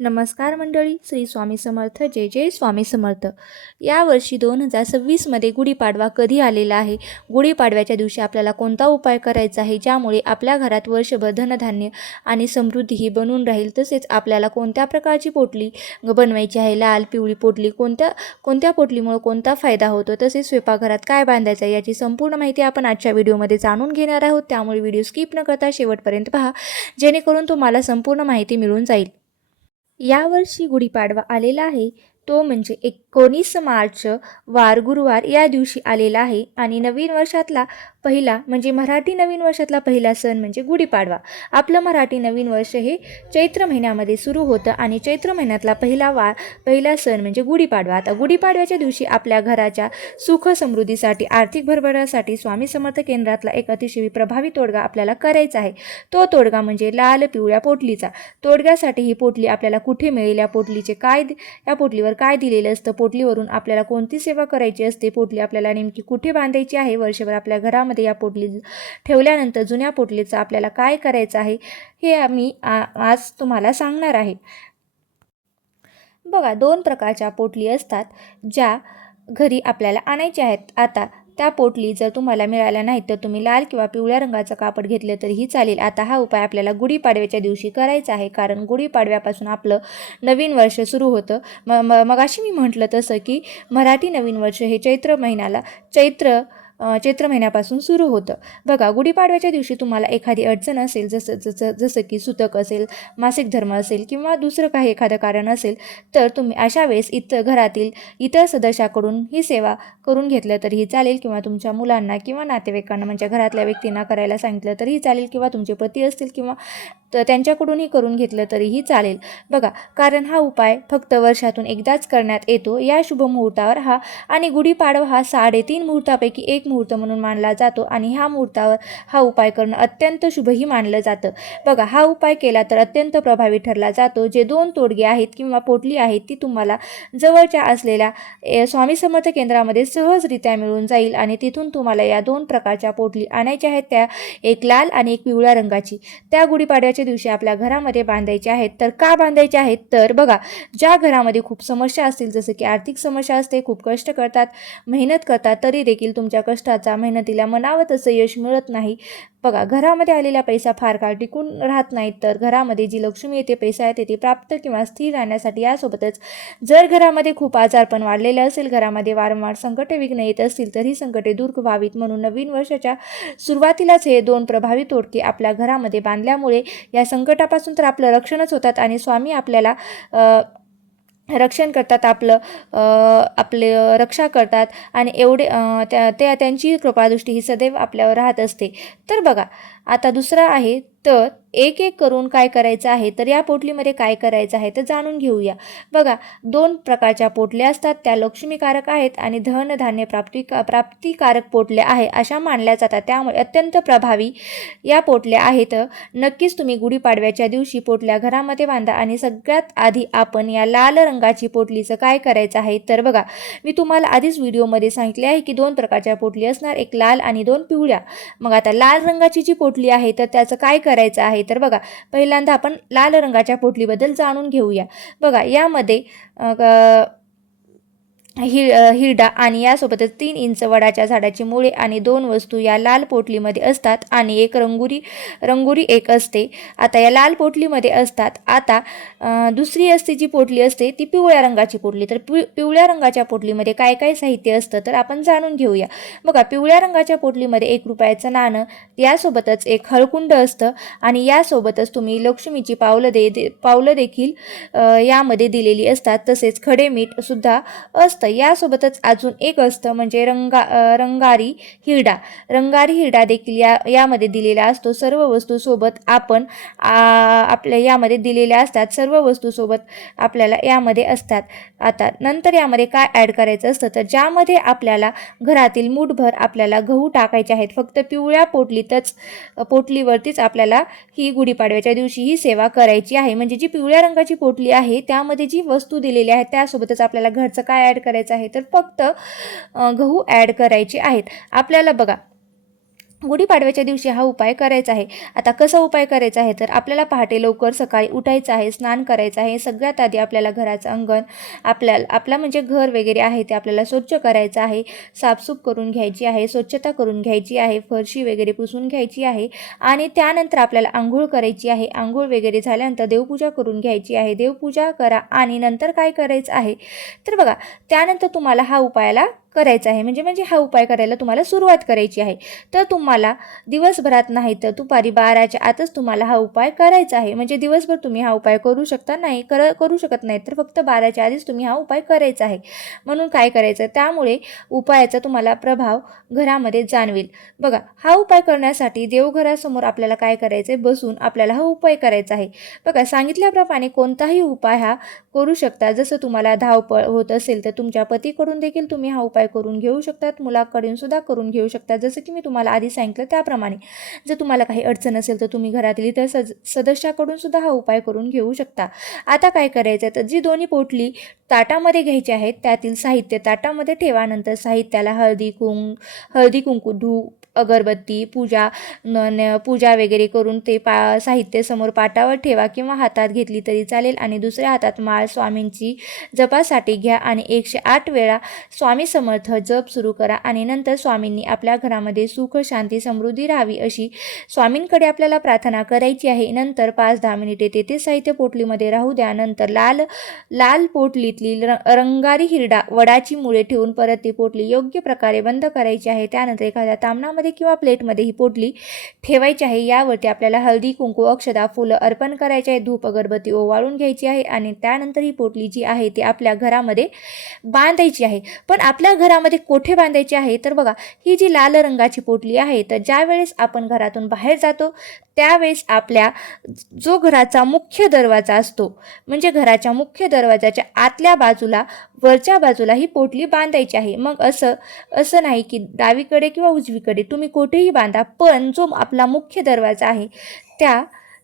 नमस्कार मंडळी, श्री स्वामी समर्थ. जय जय स्वामी समर्थ. यावर्षी 2026मध्ये गुढीपाडवा कधी आलेला आहे? गुढीपाडव्याच्या दिवशी आपल्याला कोणता उपाय करायचा आहे ज्यामुळे आपल्या घरात वर्षभर धनधान्य आणि समृद्धीही बनून राहील? तसेच आपल्याला कोणत्या प्रकारची पोटली बनवायची आहे? लाल, पिवळी पोटली, कोणत्या पोटलीमुळे कोणता फायदा होतो? तसेच स्वयंपाकघरात काय बांधायचं आहे याची संपूर्ण माहिती आपण आजच्या व्हिडिओमध्ये जाणून घेणार आहोत. त्यामुळे व्हिडिओ स्किप न करता शेवटपर्यंत पहा, जेणेकरून तुम्हाला संपूर्ण माहिती मिळून जाईल. यावर्षी गुढीपाडवा आलेला आहे तो म्हणजे 19 मार्च वार गुरुवार या दिवशी आलेला आहे. आणि नवीन वर्षातला पहिला म्हणजे मराठी नवीन वर्षातला पहिला सण म्हणजे गुढीपाडवा. आपलं मराठी नवीन वर्ष हे चैत्र महिन्यामध्ये सुरू होतं आणि चैत्र महिन्यातला पहिला सण म्हणजे गुढीपाडवा. आता गुढीपाडव्याच्या दिवशी आपल्या घराच्या सुख समृद्धीसाठी, आर्थिक भरभरासाठी स्वामी समर्थ केंद्रातला एक अतिशय प्रभावी तोडगा आपल्याला करायचा आहे. तो तोडगा म्हणजे लाल पिवळ्या पोटलीचा. तोडग्यासाठी ही पोटली आपल्याला कुठे मिळेल, या पोटलीवर काय दिलेलं असतं, पोटलीवरून आपल्याला कोणती सेवा करायची असते, पोटली आपल्याला नेमकी कुठे बांधायची आहे, वर्षभर आपल्या घरामध्ये या पोटली ठेवल्यानंतर जुन्या पोटलीचं आपल्याला काय करायचं आहे हे आम्ही आज तुम्हाला सांगणार आहे. बघा, 2 प्रकारच्या पोटली असतात ज्या घरी आपल्याला आणायच्या आहेत. आता त्या पोटली जर तुम्हाला मिळाल्या नाहीत तर तुम्ही लाल किंवा पिवळ्या रंगाचं कापड घेतलं तरीही चालेल. आता हा उपाय आपल्याला गुढीपाडव्याच्या दिवशी करायचा आहे, कारण गुढीपाडव्यापासून आपलं नवीन वर्ष सुरू होतं. मगाशी मी म्हटलं तसं की मराठी नवीन वर्ष हे चैत्र महिन्यापासून सुरू होतं. बघा, गुढीपाडव्याच्या दिवशी तुम्हाला एखादी अडचण असेल, जसं की सुतक असेल, मासिक धर्म असेल किंवा दुसरं काही एखादं कारण असेल, तर तुम्ही अशा वेळेस घरातील इतर सदस्याकडून ही सेवा करून घेतलं तरीही चालेल, किंवा तुमच्या मुलांना किंवा नातेवाईकांना म्हणजे घरातल्या व्यक्तींना करायला सांगितलं तरीही चालेल, किंवा तुमचे पती असतील किंवा त्यांच्याकडूनही करून घेतलं तरीही चालेल. बघा, कारण हा उपाय फक्त वर्षातून एकदाच करण्यात येतो. या शुभ मुहूर्तावर आणि गुढीपाडवा हा 3.5 मुहूर्तापैकी एक मुहूर्त म्हणून मानला जातो आणि ह्या मुहूर्तावर हा उपाय करणं अत्यंत शुभही मानलं जातं. बघा, हा उपाय केला तर अत्यंत प्रभावी ठरला जातो. जे 2 तोडगे आहेत किंवा पोटली आहेत ती तुम्हाला जवळच्या असलेल्या स्वामी समर्थ केंद्रामध्ये सहजरित्या मिळून जाईल आणि तिथून तुम्हाला या 2 प्रकारच्या पोटली आणायच्या आहेत. त्या एक लाल आणि एक पिवळ्या रंगाची. त्या गुढीपाडव्याच्या दिवशी आपल्या घरामध्ये बांधायचे आहेत. तर का बांधायचे आहेत? तर बघा, ज्या घरामध्ये खूप समस्या असतील, जसं की आर्थिक समस्या असते, खूप कष्ट करतात, मेहनत करतात, तरी देखील तुमच्या कष्टाचा, मेहनतीला म्हणावं तसं यश मिळत नाही. बघा, घरामध्ये आलेला पैसा फार काळ टिकून राहत नाही, तर घरामध्ये जी लक्ष्मी येते, पैसा येते, ती प्राप्त किंवा स्थिर राहण्यासाठी. यासोबतच जर घरामध्ये खूप आजारपण वाढलेलं असेल, घरामध्ये वारंवार संकटे विघ्न येत असतील, तर ही संकटे दूर व्हावीत म्हणून नवीन वर्षाच्या सुरुवातीलाच हे 2 प्रभावी तोडगे आपल्या घरामध्ये बांधल्यामुळे या संकटापासून तर आपलं रक्षणच होतात आणि स्वामी आपल्याला रक्षण करतात, आपले रक्षा करतात आणि त्यांची कृपादृष्टी ही सदैव आपल्यावर राहत असते. तर बघा, आता दुसरा आहे, तर एक करून काय करायचं आहे, तर या पोटलीमध्ये काय करायचं आहे तर जाणून घेऊया. बघा, 2 प्रकारच्या पोटल्या असतात, त्या लक्ष्मीकारक आहेत आणि धनधान्य प्राप्तिकारक पोटल्या आहे अशा मानल्या जातात. त्यामुळे अत्यंत प्रभावी या पोटल्या आहेत. नक्कीच तुम्ही गुढीपाडव्याच्या दिवशी पोटल्या घरामध्ये बांधा. आणि सगळ्यात आधी आपण या लाल रंगाची पोटलीचं काय करायचं आहे, तर बघा, मी तुम्हाला आधीच व्हिडिओमध्ये सांगितले आहे की 2 प्रकारच्या पोटली असणार, एक लाल आणि 2 पिवळ्या. मग आता लाल रंगाची जी पोटली आहे तर त्याचं काय करायचं आहे, तर बघा, पहिल्यांदा आपण लाल रंगाच्या पोटलीबद्दल जाणून घेऊया. बघा, यामध्ये हिरडा आणि यासोबतच 3 इंच वडाच्या झाडाची मुळे आणि 2 वस्तू या लाल पोटलीमध्ये असतात आणि एक रंगोरी एक असते. आता या लाल पोटलीमध्ये असतात. आता दुसरी जी पोटली असते ती पिवळ्या रंगाची पोटली. तर पिवळ्या रंगाच्या पोटलीमध्ये काय काय साहित्य असतं तर आपण जाणून घेऊया. बघा, पिवळ्या रंगाच्या पोटलीमध्ये 1 रुपयाचं नाणं, यासोबतच एक हळकुंड असतं आणि यासोबतच तुम्ही लक्ष्मीची पावलं देखील यामध्ये दिलेली असतात. तसेच खडे मीठ सुद्धा असतं. यासोबतच अजून एक असतं म्हणजे रंगारी हिरडा देखील यामध्ये दिलेला असतो. सर्व वस्तू सोबत आपण आपल्या यामध्ये दिलेल्या असतात. सर्व वस्तू सोबत आपल्याला यामध्ये असतात. आता नंतर यामध्ये काय ॲड करायचं असतं तर ज्यामध्ये आपल्याला घरातील मूठभर आपल्याला गहू टाकायचे आहेत. फक्त पिवळ्या पोटलीवरतीच आपल्याला ही गुढीपाडव्याच्या दिवशी ही सेवा करायची आहे. म्हणजे जी पिवळ्या रंगाची पोटली आहे त्यामध्ये जी वस्तू दिलेली आहे त्यासोबतच आपल्याला घरचं काय ॲड करायचं आहे तर फक्त गहू ॲड करायचे आहेत. आपल्याला बघा, गुढीपाडव्याच्या दिवशी हा उपाय करायचा आहे. आता कसा उपाय करायचा आहे तर आपल्याला पहाटे लवकर सकाळी उठायचं आहे, स्नान करायचं आहे. सगळ्यात आधी आपल्याला घराचं अंगण आपला म्हणजे घर वगैरे आहे ते आपल्याला स्वच्छ करायचं आहे, साफसूफ करून घ्यायची आहे, स्वच्छता करून घ्यायची आहे, फरशी वगैरे पुसून घ्यायची आहे आणि त्यानंतर आपल्याला आंघोळ करायची आहे. आंघोळ वगैरे झाल्यानंतर देवपूजा करून घ्यायची आहे. देवपूजा करा आणि नंतर काय करायचं आहे तर बघा, त्यानंतर तुम्हाला हा उपायाला करायचा आहे, म्हणजे हा उपाय करायला तुम्हाला सुरुवात करायची आहे. तर तुम्हाला दिवसभरात नाही तर दुपारी 12च्या आतच तुम्हाला हा उपाय करायचा आहे. म्हणजे दिवसभर तुम्ही हा उपाय करू शकता नाही करू शकत नाही तर फक्त 12च्या आधीच तुम्ही हा उपाय करायचा आहे. म्हणून काय करायचं, त्यामुळे उपायाचा तुम्हाला प्रभाव घरामध्ये जाणवेल. बघा, हा उपाय करण्यासाठी देवघरासमोर आपल्याला काय करायचं आहे, बसून आपल्याला हा उपाय करायचा आहे. बघा, सांगितल्याप्रमाणे कोणताही उपाय हा करू शकता. जसं तुम्हाला धावपळ होत असेल तर तुमच्या पतीकडून देखील तुम्ही हा उपाय करून घेऊ शकतात, मुलाकडून सुद्धा करून घेऊ शकतात. जसं की मी तुम्हाला आधी सांगितलं त्याप्रमाणे जर तुम्हाला काही अडचण असेल तर तुम्ही घरातील इतर सदस्याकडून सुद्धा हा उपाय करून घेऊ शकता. आता काय करायचं तर जी दोन्ही पोटली ताटामध्ये घ्यायची आहेत त्यातील साहित्य ताटामध्ये ठेवा. नंतर साहित्याला हळदी कुंकू, धूप, अगरबत्ती, पूजा वगैरे करून ते साहित्य समोर पाटावर ठेवा किंवा हातात घेतली तरी चालेल आणि दुसऱ्या हातात माळ स्वामींची जपासाठी घ्या आणि 108 वेळा स्वामी समर्थ जप सुरू करा आणि नंतर स्वामींनी आपल्या घरामध्ये सुख, शांती, समृद्धी राहावी अशी स्वामींकडे आपल्याला प्रार्थना करायची आहे. नंतर 5-10 मिनिटे तेथे साहित्य पोटलीमध्ये राहू द्या. नंतर लाल पोटलीतली रंगारी हिरडा वडाची मुळे ठेवून परत ती पोटली योग्य प्रकारे बंद करायची आहे. त्यानंतर एखाद्या तामणामध्ये किंवा प्लेटमध्ये ही पोटली ठेवायची आहे. यावरती आपल्याला हळदी, कुंकू, अक्षता, फुलं अर्पण करायचे आहे. धूप, अगरबत्ती ओवाळून घ्यायची आहे आणि त्यानंतर ही पोटली जी आहे ती आपल्या घरामध्ये बांधायची आहे. पण आपल्या घरामध्ये कोठे बांधायची आहे तर बघा, ही जी लाल रंगाची पोटली आहे तर ज्या वेळेस आपण घरातून बाहेर जातो त्यावेळेस आपल्या जो घराचा मुख्य दरवाजा असतो, म्हणजे घराच्या मुख्य दरवाजाच्या आतल्या बाजूला वरच्या बाजूला ही पोटली बांधायची आहे. मग असं नाही की डावीकडे किंवा उजवीकडे, तुम्ही कुठेही बांधा, पण जो आपला मुख्य दरवाजा आहे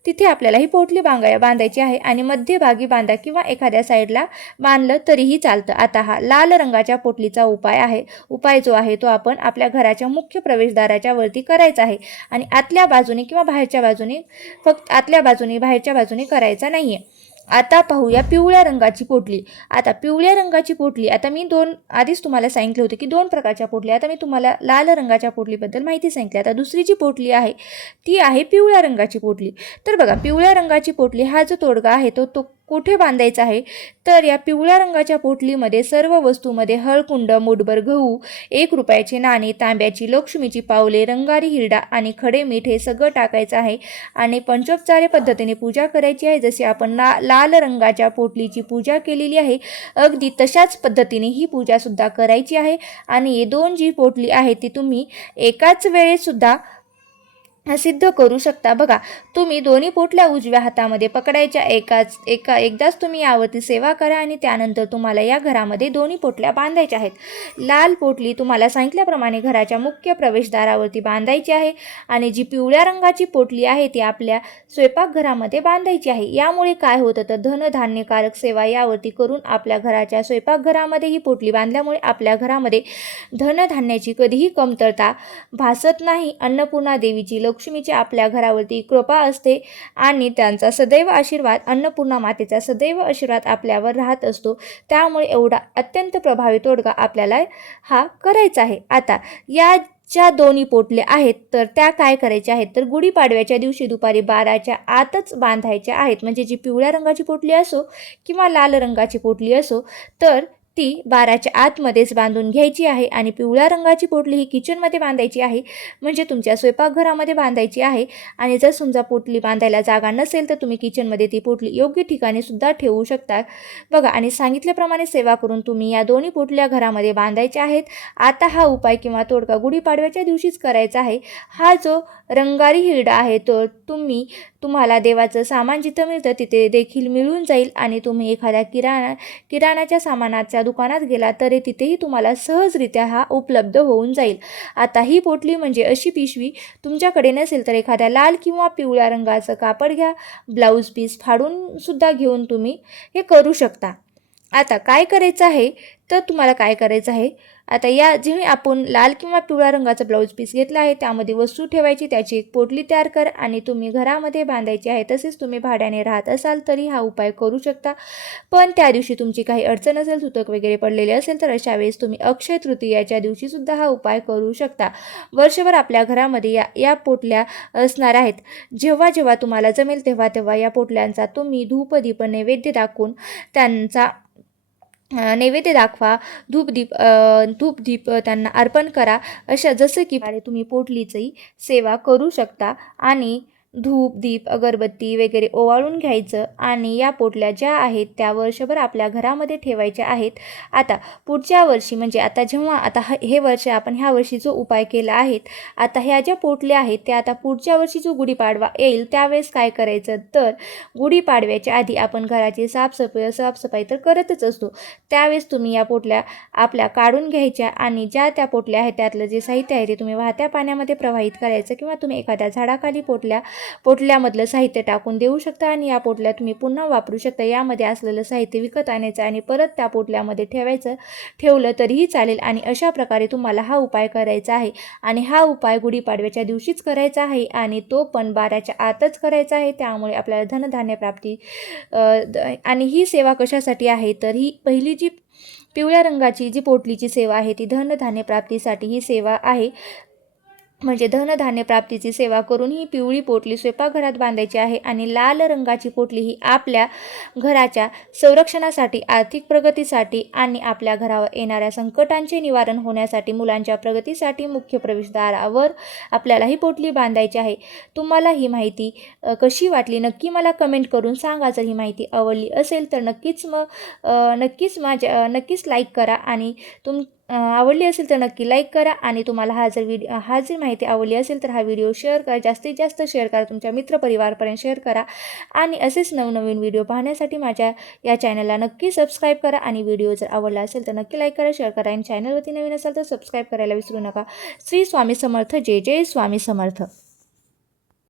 तिथे आपल्याला ही पोटली बांधायची आहे आणि मध्यभागी बांधा किंवा एखाद्या साईडला बांधलं तरीही चालतं. आता हा लाल रंगाच्या पोटलीचा उपाय जो आहे तो आपण आपल्या घराच्या मुख्य प्रवेशद्वाराच्या वरती करायचा आहे आणि आतल्या बाजूने किंवा बाहेरच्या बाजूने, फक्त आतल्या बाजूने बाहेरच्या बाजूने करायचा नाहीये. आता पाहूया पिवळ्या रंगाची पोटली. आता पिवळ्या रंगाची पोटली, आता मी आधीच तुम्हाला सांगितले होते की 2 प्रकारच्या पोटली. आता मी तुम्हाला लाल रंगाच्या पोटलीबद्दल माहिती सांगितली. आता दुसरी जी पोटली आहे ती आहे पिवळ्या रंगाची पोटली. तर बघा, पिवळ्या रंगाची पोटली हा जो तोडगा आहे तो कुठे बांधायचा आहे तर या पिवळ्या रंगाच्या पोटलीमध्ये सर्व वस्तूमध्ये हळकुंड, मूठभर गहू, 1 रुपयाचे नाणे, तांब्याची लक्ष्मीची पावले, रंगारी हिरडा आणि खडे मीठ हे सगळं टाकायचं आहे आणि पंचोपचार पद्धतीने पूजा करायची आहे. जशी आपण लाल रंगाच्या पोटलीची पूजा केलेली आहे अगदी तशाच पद्धतीने ही पूजा सुद्धा करायची आहे. आणि हे 2 जी पोटली आहे ती तुम्ही एकाच वेळेस सुद्धा सिद्ध करू शकता. बघा, तुम्ही दोन्ही पोटल्या उजव्या हातामध्ये पकडायच्या. एकदाच तुम्ही यावरती सेवा करा आणि त्यानंतर तुम्हाला या घरामध्ये दोन्ही पोटल्या बांधायच्या आहेत. लाल पोटली तुम्हाला सांगितल्याप्रमाणे घराच्या मुख्य प्रवेशद्वारावरती बांधायची आहे आणि जी पिवळ्या रंगाची पोटली आहे ती आपल्या स्वयंपाकघरामध्ये बांधायची आहे. यामुळे काय होतं तर धनधान्यकारक सेवा यावरती करून आपल्या घराच्या स्वयंपाकघरामध्ये ही पोटली बांधल्यामुळे आपल्या घरामध्ये धनधान्याची कधीही कमतरता भासत नाही. अन्नपूर्णा देवीची, लक्ष्मीची आपल्या घरावरती कृपा असते आणि त्यांचा सदैव आशीर्वाद, अन्नपूर्णा मातेचा सदैव आशीर्वाद आपल्यावर राहत असतो. त्यामुळे एवढा अत्यंत प्रभावी तोडगा आपल्याला हा करायचा आहे. आता या ज्या दोन्ही पोटल्या आहेत तर त्या काय करायच्या आहेत तर गुढीपाडव्याच्या दिवशी दुपारी 12च्या आतच बांधायच्या आहेत. म्हणजे जी पिवळ्या रंगाची पोटली असो किंवा लाल रंगाची पोटली असो तर ती 12च्या आतमध्येच बांधून घ्यायची आहे आणि पिवळ्या रंगाची पोटली ही किचनमध्ये बांधायची आहे, म्हणजे तुमच्या स्वयंपाकघरामध्ये बांधायची आहे. आणि जर समजा पोटली बांधायला जागा नसेल तर तुम्ही किचनमध्ये ती पोटली योग्य ठिकाणी सुद्धा ठेवू शकता. बघा, आणि सांगितल्याप्रमाणे सेवा करून तुम्ही या दोन्ही पोटल्या घरामध्ये बांधायच्या आहेत. आता हा उपाय किंवा तोडगा गुढीपाडव्याच्या दिवशीच करायचा आहे. हा जो रंगारी हिरडा आहे तो तुम्हाला देवाचं सामान जिथं मिळतं तिथे देखील मिळून जाईल आणि तुम्ही एखाद्या किराणाच्या सामानाच्या दुकानात गेला तरी तिथेही तुम्हाला सहजरित्या हा उपलब्ध होऊन जाईल. आता ही पोटली म्हणजे अशी पिशवी तुमच्याकडे नसेल तर एखाद्या लाल किंवा पिवळ्या रंगाचं कापड घ्या, ब्लाऊज पीस फाडून सुद्धा घेऊन तुम्ही हे करू शकता. आता काय करायचं आहे तर तुम्हाला काय करायचं आहे, आता या जेव्हा आपण लाल किंवा पिवळ्या रंगाचा ब्लाऊज पीस घेतला आहे त्यामध्ये वस्तू ठेवायची, त्याची एक पोटली तयार कर आणि तुम्ही घरामध्ये बांधायची आहे. तसेच तुम्ही भाड्याने राहत असाल तरी हा उपाय करू शकता. पण त्या दिवशी तुमची काही अडचण असेल, सुतक वगैरे पडलेले असेल तर अशा वेळेस तुम्ही अक्षय तृतीयाच्या दिवशी सुद्धा हा उपाय करू शकता. वर्षभर आपल्या घरामध्ये या पोटल्या असणार आहेत. जेव्हा जेव्हा तुम्हाला जमेल तेव्हा तेव्हा या पोटल्यांचा तुम्ही धूप दीप नैवेद्य दाखवून त्यांचा नैवेद्य दाखवा, धूप दीप त्यांना अर्पण करा. अशा जसं की तुम्ही पोटलीची सेवा करू शकता आणि धूप दीप अगरबत्ती वगैरे ओवाळून घ्यायचं आणि या पोटल्या ज्या आहेत त्या वर्षभर आपल्या घरामध्ये ठेवायच्या आहेत. आता पुढच्या वर्षी म्हणजे आता जेव्हा आता हे वर्ष आपण ह्या वर्षी जो उपाय केला आहे, आता ह्या ज्या पोटल्या आहेत त्या आता पुढच्या वर्षी जो गुढीपाडवा येईल त्यावेळेस काय करायचं, तर गुढीपाडव्याच्या आधी आपण घराची साफसफाई तर करतच असतो. त्यावेळेस तुम्ही या पोटल्या आपल्या काढून घ्यायच्या आणि ज्या त्या पोटल्या आहेत त्यातलं जे साहित्य आहे ते तुम्ही वाहत्या पाण्यामध्ये प्रवाहित करायचं किंवा तुम्ही एखाद्या झाडाखाली पोटल्यामधलं साहित्य टाकून देऊ शकता आणि या पोटल्या तुम्ही पुन्हा वापरू शकता. यामध्ये असलेलं साहित्य विकत आणायचं आणि परत त्या पोटल्यामध्ये ठेवलं तरीही चालेल आणि अशा प्रकारे तुम्हाला हा उपाय करायचा आहे. आणि हा उपाय गुढीपाडव्याच्या दिवशीच करायचा आहे आणि तो पण 12च्या आतच करायचा आहे. त्यामुळे आपल्याला धनधान्य प्राप्ती आणि ही सेवा कशासाठी आहे, तर ही पहिली जी पिवळ्या रंगाची जी पोटलीची सेवा आहे ती धनधान्य प्राप्तीसाठी ही सेवा आहे. म्हणजे धनधान्य प्राप्तीची सेवा करून ही पिवळी पोटली स्वयंपाकघरात बांधायची आहे आणि लाल रंगाची पोटली ही आपल्या घराच्या संरक्षणासाठी, आर्थिक प्रगतीसाठी आणि आपल्या घरावर येणाऱ्या संकटांचे निवारण होण्यासाठी, मुलांच्या प्रगतीसाठी मुख्य प्रवेशद्वारावर आपल्याला ही पोटली बांधायची आहे. तुम्हाला ही माहिती कशी वाटली नक्की मला कमेंट करून सांगा. जर ही माहिती आवडली असेल तर नक्कीच लाईक करा आणि आवडली असेल तर नक्की लाईक करा आणि तुम्हाला हा जर माहिती आवडली असेल तर हा व्हिडिओ शेअर करा, जास्तीत जास्त शेअर करा, तुमच्या मित्रपरिवारापर्यंत शेअर करा आणि असेच नवनवीन व्हिडिओ पाहण्यासाठी माझ्या या चॅनलला नक्की सबस्क्राईब करा आणि व्हिडिओ जर आवडला असेल तर नक्की लाईक करा, शेअर करा आणि चॅनलवरती नवीन असाल तर सबस्क्राईब करायला विसरू नका. श्री स्वामी समर्थ. जय जय स्वामी समर्थ.